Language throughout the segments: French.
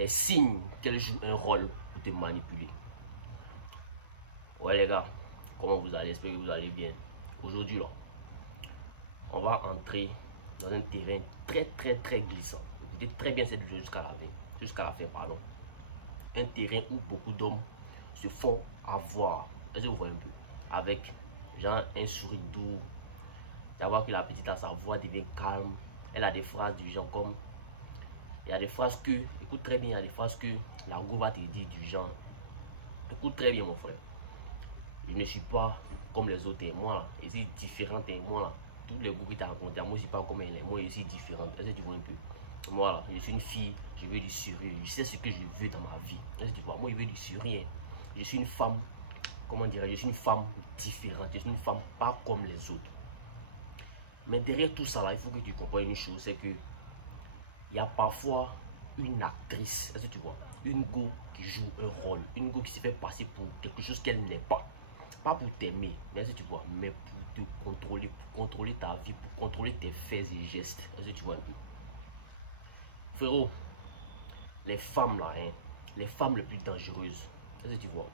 des signes qu'elle joue un rôle pour te manipuler. Ouais les gars, comment vous allez? J'espère que vous allez bien. Aujourd'hui là, on va entrer dans un terrain très glissant. Écoutez très bien cette vidéo jusqu'à la fin, pardon. Un terrain où beaucoup d'hommes se font avoir. Est-ce que vous voyez un peu? Avec genre un sourire doux. D'avoir que la petite à sa voix devient calme. Elle a des phrases du genre comme, il y a des phrases que, écoute très bien, il y a des phrases que la go va te dire du genre, écoute très bien mon frère, je ne suis pas comme les autres, et moi là, je suis différente, et moi là, tous les goûts que tu as rencontrés, moi je suis pas comme elle, moi je suis différente. Est-ce que tu vois un peu? Moi là, je suis une fille, je veux du sérieux, je sais ce que je veux dans ma vie. Est-ce que tu vois? Moi je veux du sérieux. Je suis une femme, comment dire, je suis une femme différente, je suis une femme pas comme les autres. Mais derrière tout ça là, il faut que tu comprennes une chose, c'est que il y a parfois une actrice, est-ce que tu vois, une go qui joue un rôle, une go qui se fait passer pour quelque chose qu'elle n'est pas. Pas pour t'aimer, mais est-ce que tu vois, mais pour te contrôler, pour contrôler ta vie, pour contrôler tes faits et gestes. Est-ce que tu vois un peu? Frérot, les femmes là, hein, les femmes les plus dangereuses, est-ce que tu vois,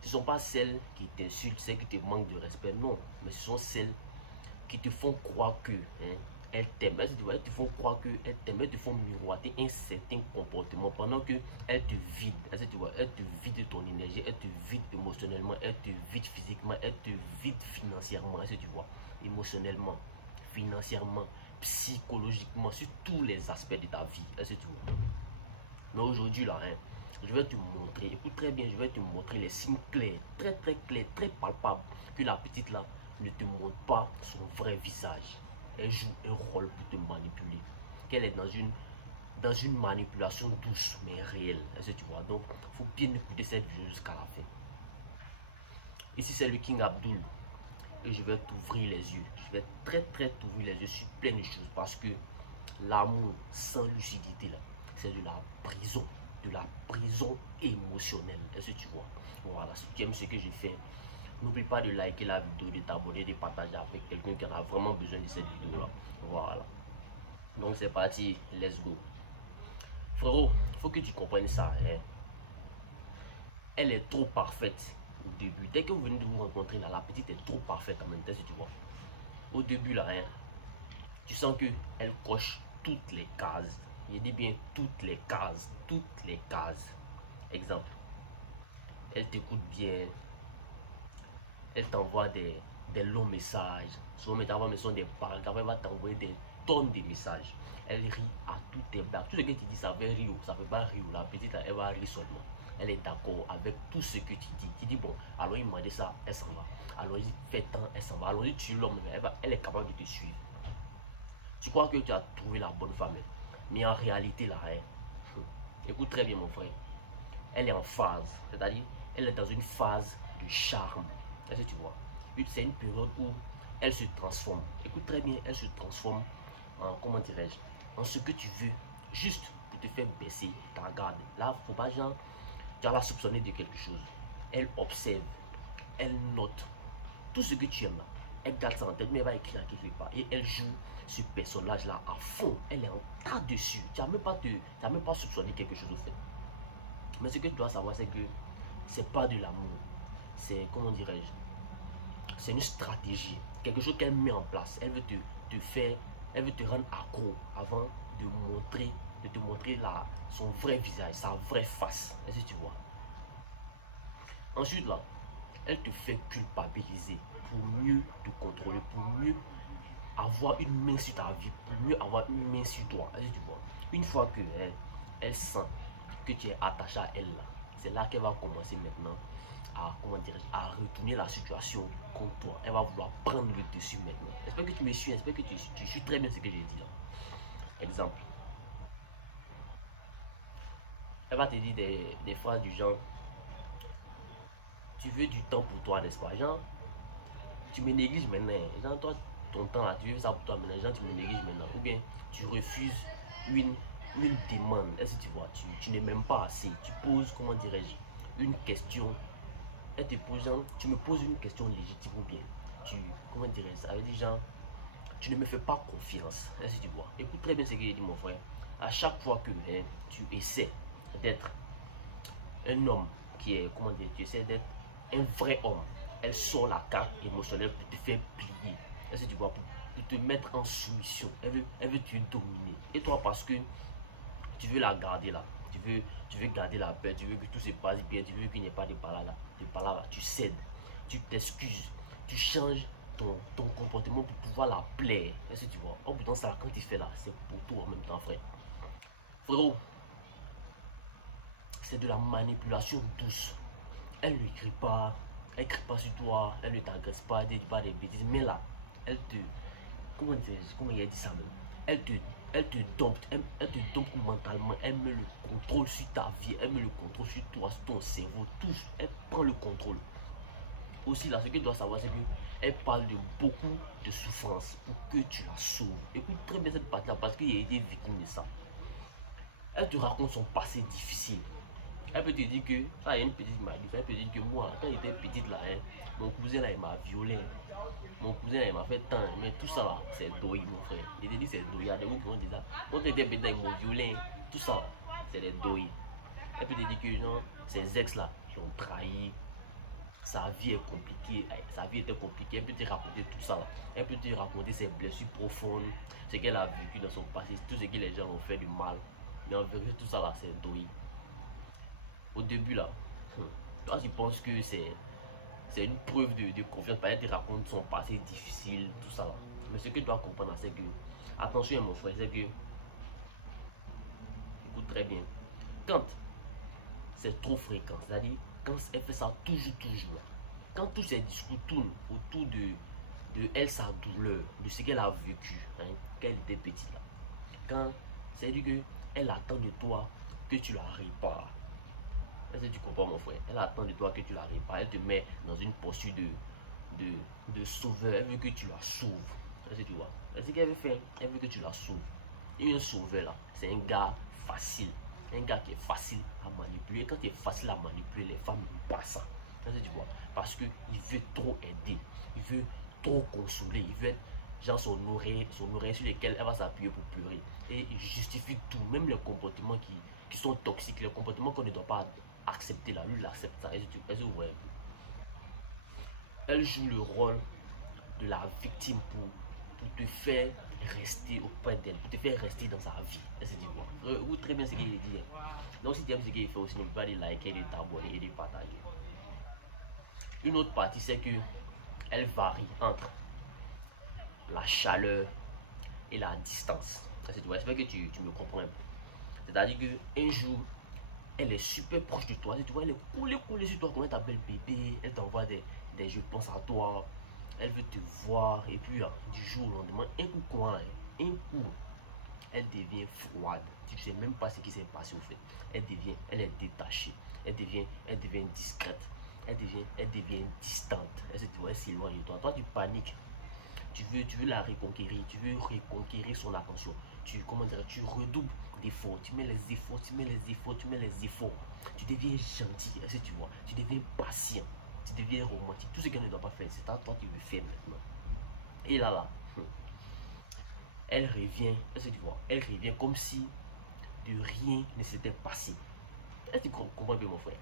ce ne sont pas celles qui t'insultent, celles qui te manquent de respect, non, mais ce sont celles qui te font croire que elles t'aiment. Elles te font croire qu'elles t'aiment, elles te font miroiter un certain comportement pendant qu'elles te vident. Elles te vident de ton énergie, elles te vident émotionnellement, elles te vident physiquement, elles te vident financièrement. Est-ce que tu vois? Émotionnellement, financièrement, psychologiquement, sur tous les aspects de ta vie. Est-ce que tu vois? Mais aujourd'hui là, je vais te montrer, écoute très bien, je vais te montrer les signes clairs, très clairs, très palpables, que la petite là ne te montre pas son vrai visage. Elle joue un rôle pour te manipuler. Qu'elle est dans une manipulation douce mais réelle. Est-ce que tu vois? Donc, il faut bien écouter cette vidéo jusqu'à la fin. Ici, c'est le King Abdul. Et je vais t'ouvrir les yeux. Je vais très t'ouvrir les yeux sur plein de choses. Parce que l'amour sans lucidité, là, c'est de la prison. De la prison émotionnelle. Est-ce que tu vois? Voilà, si tu aimes ce que je fais, n'oublie pas de liker la vidéo, de t'abonner, de partager avec quelqu'un qui en a vraiment besoin de cette vidéo là. Voilà. Donc c'est parti, let's go. Frérot, il faut que tu comprennes ça. Elle est trop parfaite au début. Dès que vous venez de vous rencontrer là, la petite est trop parfaite en même temps, si tu vois. Au début là, tu sens que elle coche toutes les cases. Je dis bien toutes les cases. Toutes les cases. Exemple, elle t'écoute bien. Elle t'envoie des longs messages. Souvent, elle t'envoie des paragraphes. Elle va t'envoyer des tonnes de messages. Elle rit à toutes tes blagues. Tout ce que tu dis, ça fait rire ou ça ne fait pas rire. La petite, elle va rire seulement. Elle est d'accord avec tout ce que tu dis. Tu dis, bon, alors il m'a dit ça, elle s'en va. Alors il fait tant, elle s'en va. Alors il tue l'homme, elle est capable de te suivre. Tu crois que tu as trouvé la bonne femme. Mais en réalité, là, écoute très bien, mon frère. Elle est en phase. C'est-à-dire, elle est dans une phase de charme. Est-ce que tu vois? C'est une période où elle se transforme. Écoute très bien, elle se transforme en, comment dirais-je, en ce que tu veux, juste pour te faire baisser ta garde. Là, faut pas genre, tu vas la soupçonner de quelque chose. Elle observe, elle note tout ce que tu aimes là. Elle garde ça en tête, mais elle va écrire quelque part. Et elle joue ce personnage-là à fond. Elle est en tas dessus. Tu n'as même pas soupçonné quelque chose au fait. Mais ce que tu dois savoir, c'est que c'est pas de l'amour. C'est, comment dirais-je, c'est une stratégie. Quelque chose qu'elle met en place. Elle veut te faire, elle veut te rendre accro avant de te montrer son vrai visage, sa vraie face. Est-ce que tu vois? Ensuite, là, elle te fait culpabiliser pour mieux te contrôler, pour mieux avoir une main sur ta vie, pour mieux avoir une main sur toi. Est-ce que tu vois? Une fois que elle sent que tu es attaché à elle, c'est là qu'elle va commencer maintenant à, comment dire, à retourner la situation contre toi. Elle va vouloir prendre le dessus maintenant. J'espère que tu me suis, j'espère que tu suis très bien ce que j'ai dit là. Exemple. Elle va te dire des phrases du genre, tu veux du temps pour toi, n'est-ce pas? Genre, tu me négliges maintenant. Genre, toi, ton temps là, tu veux ça pour toi maintenant. Genre, tu me négliges maintenant. Ou bien, tu refuses une demande. Est-ce que tu vois? Tu n'es même pas assez. Tu poses, comment dirais-je, une question. Elle te pose, genre, tu me poses une question légitime ou bien. Comment dirais-je ça? Ça veut dire, genre, tu ne me fais pas confiance. Est-ce que tu vois? Écoute très bien ce que j'ai dit, mon frère. À chaque fois que tu essaies d'être un homme qui est, comment dire, tu essaies d'être un vrai homme, elle sort la carte émotionnelle pour te faire plier. Est-ce que tu vois, pour te mettre en soumission. Elle veut te dominer. Et toi, parce que tu veux la garder là, tu veux garder la paix, tu veux que tout se passe bien, tu veux qu'il n'y ait pas de palabres, tu cèdes, tu t'excuses, tu changes ton comportement pour pouvoir la plaire. Est-ce que tu vois? En bout ça, quand tu fais là, c'est pour toi en même temps, frère. Frérot, c'est de la manipulation douce. Elle ne crie pas sur toi, elle ne t'agresse pas, elle ne dit pas des bêtises, mais là, elle te, comment il a dit ça même? Elle te dompte, elle te dompte mentalement, elle met le contrôle sur ta vie, elle met le contrôle sur toi, sur ton cerveau, tout, elle prend le contrôle. Aussi là, ce que tu dois savoir, c'est qu'elle parle de beaucoup de souffrance pour que tu la sauves. Écoute très bien cette partie-là parce qu'il a été victime de ça. Elle te raconte son passé difficile. Elle peut te dire que, ça y a une petite maladie, elle peut te dire que moi, quand j'étais petite là, mon cousin là, il m'a violé. Mon cousin là, il m'a fait tant, mais tout ça là, c'est doyi mon frère. Il te dit c'est doyi, il y a des mots qui vont dire ça. Quand j'étais petit, ils m'ont violé, tout ça là, c'est des doyi. Elle peut te dire que non, ces ex là, qui ont trahi, sa vie est compliquée, sa vie était compliquée, elle peut te raconter tout ça là. Elle peut te raconter ses blessures profondes, ce qu'elle a vécu dans son passé, tout ce que les gens ont fait du mal. Mais en vérité, tout ça là, c'est doyi. Au début là, toi tu penses que c'est une preuve de confiance, parce qu'elle te raconte son passé difficile, tout ça là. Mais ce que tu dois comprendre, c'est que, attention mon frère, c'est que, écoute très bien, quand c'est trop fréquent, c'est-à-dire quand elle fait ça toujours, quand tous ses discours tournent autour de elle, sa douleur, de ce qu'elle a vécu, hein, quand elle était petite là, quand c'est-à-dire qu'elle attend de toi que tu la répares. Est-ce que tu comprends mon frère? Elle attend de toi que tu la répares, elle te met dans une posture de sauveur, elle veut que tu la sauves. Est-ce que tu vois? C'est ce qu'elle veut faire, elle veut que tu la sauves. Et un sauveur là, c'est un gars facile, un gars qui est facile à manipuler. Quand tu es facile à manipuler, les femmes n'aiment pas ça. Est-ce que tu vois? Parce qu'il veut trop aider, il veut trop consoler, il veut être genre son oreille sur lesquelles elle va s'appuyer pour pleurer. Et il justifie tout, même les comportements qui sont toxiques, les comportements qu'on ne doit pas accepter là, lui il accepte ça. Est-ce que vous voyez? Elle joue le rôle de la victime pour te faire rester auprès d'elle, pour te faire rester dans sa vie. Est-ce que tu vois? Vous très bien ce qu'il dit. Donc si tu aimes ce qu'il fait aussi, n'oublie pas de liker, de t'abonner et de partager. Une autre partie, c'est que elle varie entre la chaleur et la distance. J'espère que tu me comprends un peu. C'est-à-dire qu'un jour, elle est super proche de toi. Tu vois, elle est collée sur toi, comment elle t'appelle bébé, elle t'envoie des je pense à toi, elle veut te voir, et puis du jour au lendemain, un coup, elle devient froide. Tu ne sais même pas ce qui s'est passé au fait. Elle est détachée, elle devient discrète, elle devient distante. Est-ce que tu vois, elle s'éloigne de toi. Toi, tu paniques. Tu veux la reconquérir, tu veux reconquérir son attention. Tu redoubles d'efforts, tu mets les efforts. Tu deviens gentil, est-ce que tu vois? Tu deviens patient, tu deviens romantique. Tout ce qu'elle ne doit pas faire, c'est à toi qui le fais maintenant. Et là, elle revient, est-ce que tu vois? Elle revient comme si de rien ne s'était passé. Est-ce que tu comprends un peu mon frère?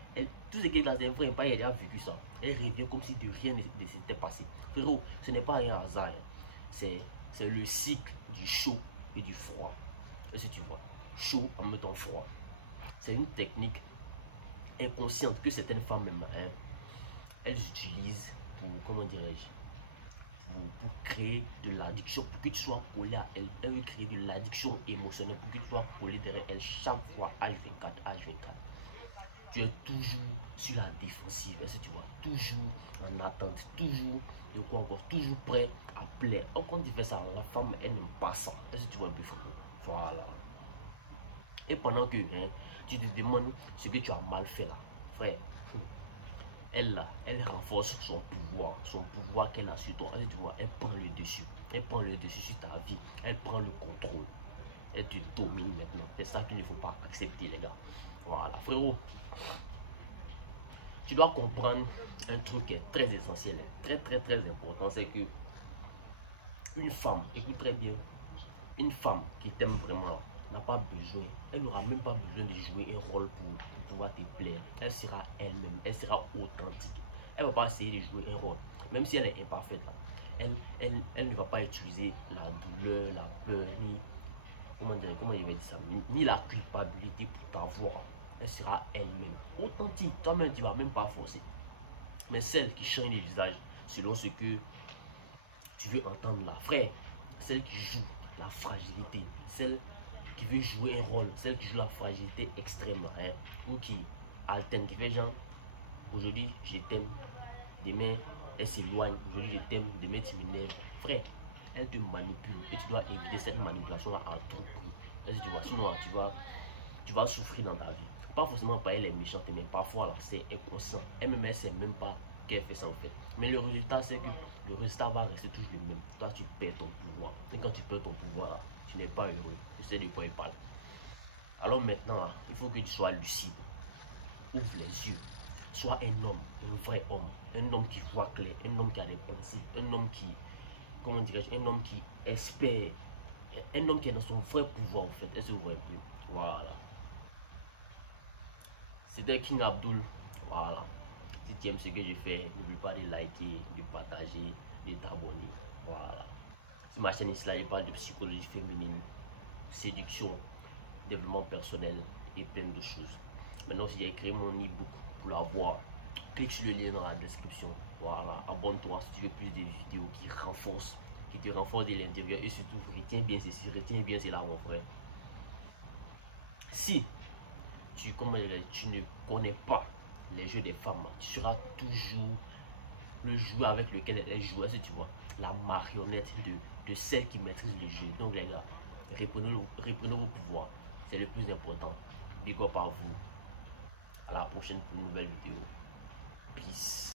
Tout ce qui est là, c'est vrai, elle a vécu ça. Elle revient comme si de rien ne s'était passé. Frérot, ce n'est pas un hasard. C'est le cycle du chaud et du froid. Est-ce que tu vois? Chaud en même temps froid. C'est une technique inconsciente que certaines femmes même, elles utilisent pour, comment dirais-je, pour créer de l'addiction, pour que tu sois collé à elle. Elle veut créer de l'addiction émotionnelle pour que tu sois collé derrière elle chaque fois, H24. Tu es toujours sur la défensive, est-ce que tu vois? Toujours en attente, toujours de quoi encore, toujours prêt à plaire. Or, quand tu fais ça, la femme, elle n'aime pas ça. Est-ce que tu vois un peu, frère? Voilà. Et pendant que tu te demandes ce que tu as mal fait là, frère, elle renforce son pouvoir qu'elle a sur toi. Est-ce que tu vois? Elle prend le dessus. Elle prend le dessus sur ta vie. Elle prend le contrôle. Elle te domine maintenant. C'est ça qu'il ne faut pas accepter, les gars. Voilà, frérot. Tu dois comprendre un truc qui est très essentiel, très important, c'est que une femme, écoute très bien, une femme qui t'aime vraiment n'a pas besoin, elle n'aura même pas besoin de jouer un rôle pour pouvoir te plaire. Elle sera elle-même, elle sera authentique. Elle ne va pas essayer de jouer un rôle, même si elle est imparfaite là. Elle ne va pas utiliser la douleur, la peur, ni comment je vais dire ça, ni la culpabilité pour t'avoir. Elle sera elle-même, authentique. Toi-même, tu ne vas même pas forcer. Mais celle qui change le visage selon ce que tu veux entendre là, frère, celle qui joue la fragilité, celle qui veut jouer un rôle, celle qui joue la fragilité extrême, hein, ou qui alterne, qui fait genre, aujourd'hui je t'aime, demain elle s'éloigne, aujourd'hui je t'aime, demain tu m'énerves. Frère, elle te manipule et tu dois éviter cette manipulation là à tout prix. Tu vois, sinon tu vas souffrir dans ta vie. Pas forcément pas elle est méchante, mais parfois là c'est inconscient. Elle-même elle sait même pas qu'elle fait ça en fait. Mais le résultat c'est que le résultat va rester toujours le même. Toi tu perds ton pouvoir. Et quand tu perds ton pouvoir là, tu n'es pas heureux. Tu sais de quoi il parle. Alors maintenant là, il faut que tu sois lucide. Ouvre les yeux. Sois un homme, un vrai homme. Un homme qui voit clair, un homme qui a des pensées, un homme qui, comment dirais-je, un homme qui espère, un homme qui est dans son vrai pouvoir en fait. Est-ce que vous voyez plus? Voilà. C'était King Abdul. Voilà. Si tu aimes ce que je fais, n'oublie pas de liker, de partager, de t'abonner. Voilà. Sur ma chaîne ici, là, je parle de psychologie féminine, séduction, développement personnel et plein de choses. Maintenant, si j'ai créé mon e-book pour l'avoir, clique sur le lien dans la description. Voilà. Abonne-toi si tu veux plus de vidéos qui te renforcent de l'intérieur. Et surtout, retiens bien ceci, retiens bien cela, mon frère. Si tu ne connais pas les jeux des femmes, tu seras toujours le joueur avec lequel elles jouent, si tu vois, la marionnette de celle qui maîtrise le jeu. Donc les gars, reprenez vos pouvoirs, c'est le plus important. Big up à vous, à la prochaine pour une nouvelle vidéo.